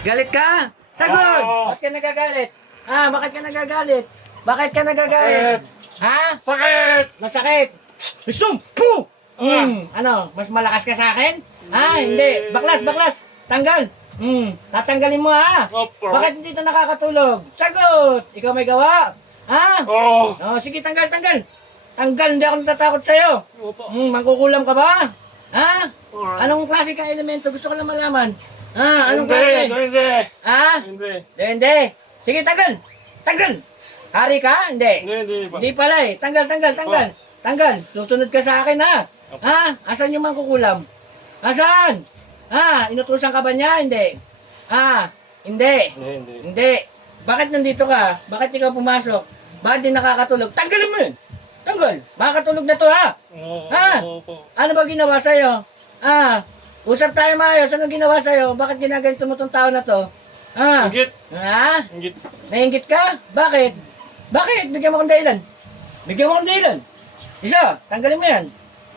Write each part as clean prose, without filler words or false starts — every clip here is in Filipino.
Galit ka? Sagot! Bakit ka nagagalit? Bakit ka nagagalit? Bakit ka nagagalit? Ha? Sakit! Masakit! Isum! Puh! Ano? Mas malakas ka sa akin? Hindi. Baklas! Tanggal! Tatanggalin mo ha? Opo. Bakit hindi ito nakakatulog? Sagot! Ikaw may gawa? Oo. Sige, tanggal! Tanggal, hindi ako natatakot sa'yo. Opo. Mangkukulam ka ba? Alright. Anong klase ka elemento? Gusto ko lang malaman. Anong klase? Hindi. Hindi. Sige, tanggal! Hari ka? Hindi. Hindi. Hindi pala eh. Tanggal. Susunod ka sa akin ha. Asan yung mangkukulam? Asan? Inutusan ka ba niya? Hindi. Hindi. Hindi. Bakit nandito ka? Bakit ikaw pumasok? Bakit di nakakatulog? Tanggalin mo yun! Tanggal! Makakatulog na to ha! Opo. Ano ba ginawa sa'yo? Usap tayo maayos. Ano ginawa sa'yo? Bakit ginaganito mo tong tao na to? Ingit. Ingit. Nainggit ka? Bakit? Bigyan mo akong dahilan. Isa, tanggalin mo yan.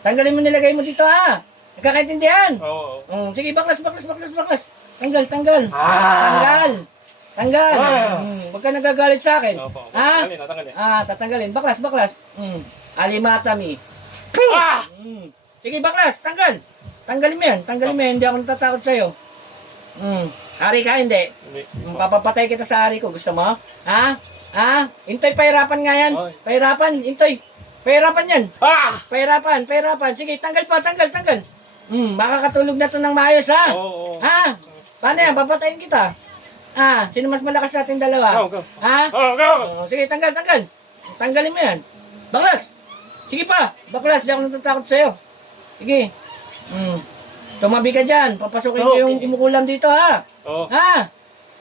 Tanggalin mo nilagay mo dito ha. Nagkakaintindihan? Oo. Sige, baklas. Tanggal. Huwag ka nagagalit sa akin. Opo. Tatanggalin. Tatanggalin. Baklas. Alimatami. Puh! Sige, baklas. Tanggalin mo yan. Hindi ako natatakot sa'yo. Hari ka, hindi. Papapatay kita sa hari ko. Gusto mo? Intoy, pahirapan nga yan. Oy. Pahirapan, Intoy. Pahirapan yan. Pahirapan. Pahirapan. Sige, tanggal. Makakatulog na to ng maayos, ha? Oo. Paano yan? Papatayin kita. Sino mas malakas sa ating dalawa? Go. Go. Sige, tanggal. Tanggalin mo yan. Baklas. Sige pa. Baklas, di ako natatakot sa'yo. Sige. Tumabi ka dyan. Papasukin ko yung kumukulam dito, ha? Oo.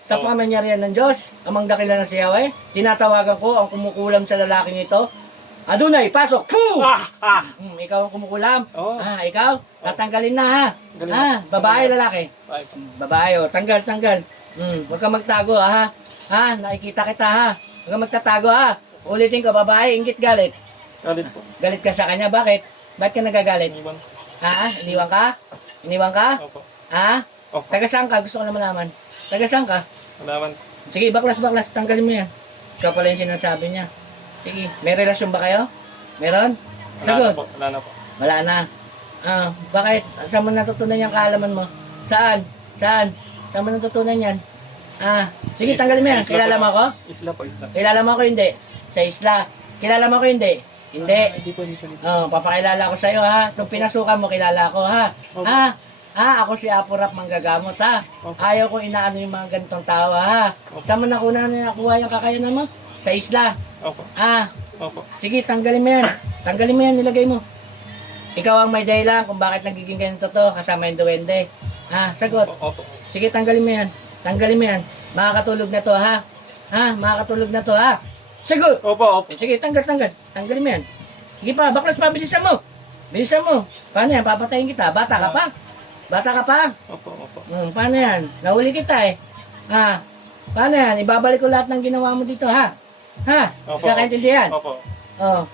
Sa pamamangyarihan ng Diyos, amang dakila na si Yahweh, tinatawagan ko ang kumukulam sa lalaking ito. Adunay, pasok! Puh! Ikaw ang kumukulam. Oo. Ikaw, tatanggalin na ha. Galing na. Babae, lalaki. Babae, tanggal. Huwag kang magtago ha. Nakikita kita ha. Huwag kang magtatago ha. Ulitin ko, babae, inggit galit. Galit po. Galit ka sa kanya, bakit? Bakit ka nagagalit? Iniwan. Iniwan ka? Opo. Opo. Taga saan ka? Gusto ko na malaman. Taga saan ka? Malaman. Sige, baklas. Tanggalin mo yan. Ikaw pala yung sinasabi niya. Sige, may relasyon ba kayo? Meron? Sagot. Wala na po. Wala na. Bakit? Saan mo natutunan yung kaalaman mo? Saan? Saan mo natutunan yan? Sige, tanggalin mo yan. Kilala mo ako? Isla po. Kilala mo ako hindi? Sa isla. Kilala mo ako hindi? Hindi. Hindi po. Papakilala ko sa'yo ha. Itong pinasukan mo, kilala ko ha. Ako si Apo Rap Manggagamot ha. Ayaw ko inaano yung mga ganitong tao ha. Saan mo nakuha yung kakayanan mo? Sa isla. Opo. Opo. Sige, tanggalin mo yan. Nilagay mo. Ikaw ang may dahilan kung bakit nagiging ganito to. Kasama yung duwende. Sagot. Opo. Sige, tanggalin mo yan. Makakatulog na to ha. Makakatulog na to ha. Sagot. Opo. Sige, tanggal. Tanggalin mo yan. Sige pa, baklas pa, bilisan mo. Paano yan? Papatayin kita. Bata ka pa. Opo. Paano yan? Nahuli kita eh. Paano yan? Ibabalik ko lahat ng ginawa mo dito ha. Opo. Kakaintindihan? Opo.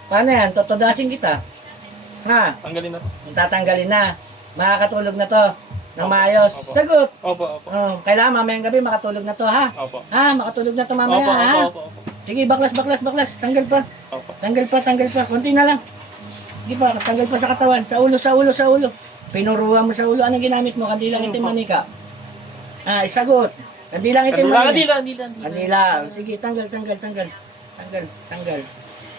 Paano yan? Totodasin kita. Tanggalin na po. Tatanggalin na. Makakatulog na to. Ng maayos. Opo. Sagot. Opo. Kailangan mamayang gabi makatulog na to ha. Opo. Makatulog na to mamaya ha. Opo. Sige, baklas. Tanggal pa. Opo. Tanggal pa. Konti na lang. Sige pa, tanggal pa sa katawan. Sa ulo. Pinuruan mo sa ulo. Anong ginamit mo? Kandilang itim manika. Isagot. Kandilang itim manika. Kandilang. Sige, tanggal.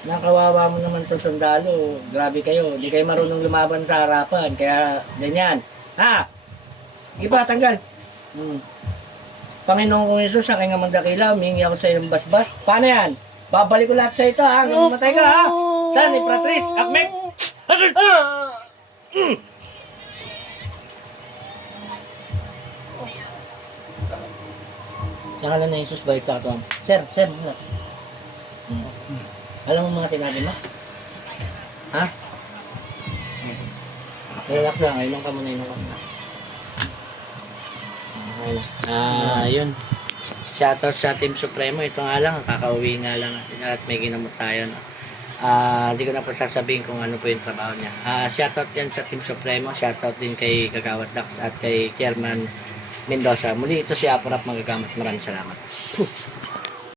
Nakawawa mo naman to sundalo. Grabe kayo. Hindi kayo marunong lumaban sa harapan. Kaya, ganyan. Sige pa, tanggal. Panginoon kong Yesus, sa aking amang dakila, humingi ako sa iyong basbas. Paano yan? Babalik ko lahat sa ito ha. Hanggang matay ka ha. Saan ni Pratris? Akmek? Asun! Sa ngalan na Jesus, balik sa katuwang. Sir. Alam mo mga sinabi mo? Relax lang. Inom ka muna. Yun. Shoutout sa Team Supremo. Ito nga lang, kakauwi nga lang at may ginamot tayo. Hindi ko na po sasabihin kung ano po yung trabaho niya. Shoutout yan sa Team Supremo. Shoutout din kay Kagawad Dax at kay Chairman Mendoza. Muli ito si Apo Rap Manggagamot. Maraming salamat.